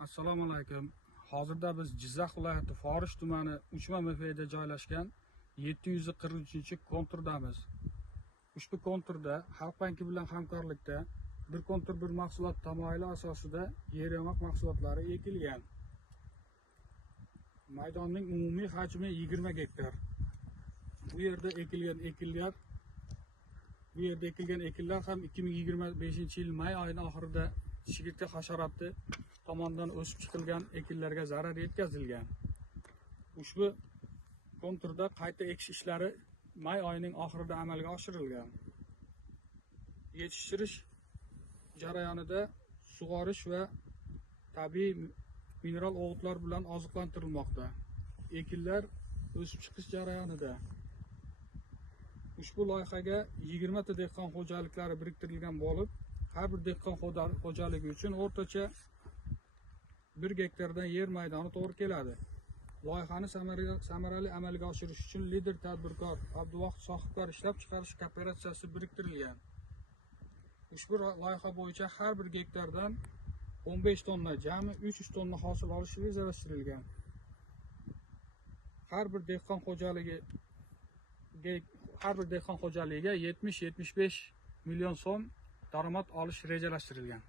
Assalomu alaykum. Hozirda biz Jizzax viloyati Forish tumani Uchma MFda joylashgan 743-konturdamiz. Ushbu konturda Xalq banki bilan hamkorlikda bir kontur bir mahsulot tamoyili asosida yer-yamoq mahsulotlari ekilgan. Maydonning umumiy hajmi 20 gektar. Bu yerda ekilgan ekinlar ham 2025-yil may oyining oxirida chigirtka hasharoti tomonidan o'sib chiqilgan ekinlarga zarar yetkazilgan. Ushbu konturda qayta ekish ishlari may oyining oxirida amalga oshirilgan. Yetishtirish jarayonida sug'orish va tabiiy mineral o'g'itlar bilan oziqlantirilmoqda. Ekinlar o'sib chiqish jarayonida. Ushbu loyihaga 20 ta dehqon xo'jaliklari biriktirilgan bo'lib, har bir dehqon xo'jaligi uchun o'rtacha 1 gektardan yer maydoni to'g'ri keladi. Loyihani samarali amalga oshirish uchun lider tadbirkor Abduvohid Sohibkor ishlab chiqarish kooperatsiyasi biriktirilgan. Ushbu loyiha bo'yicha har bir gektardan 15 tonna, jami 300 tonna hosil olish rejalashtirilgan. Har bir dehqon xo'jaligiga 70-75 million so'm daromad olish rejalashtirilgan.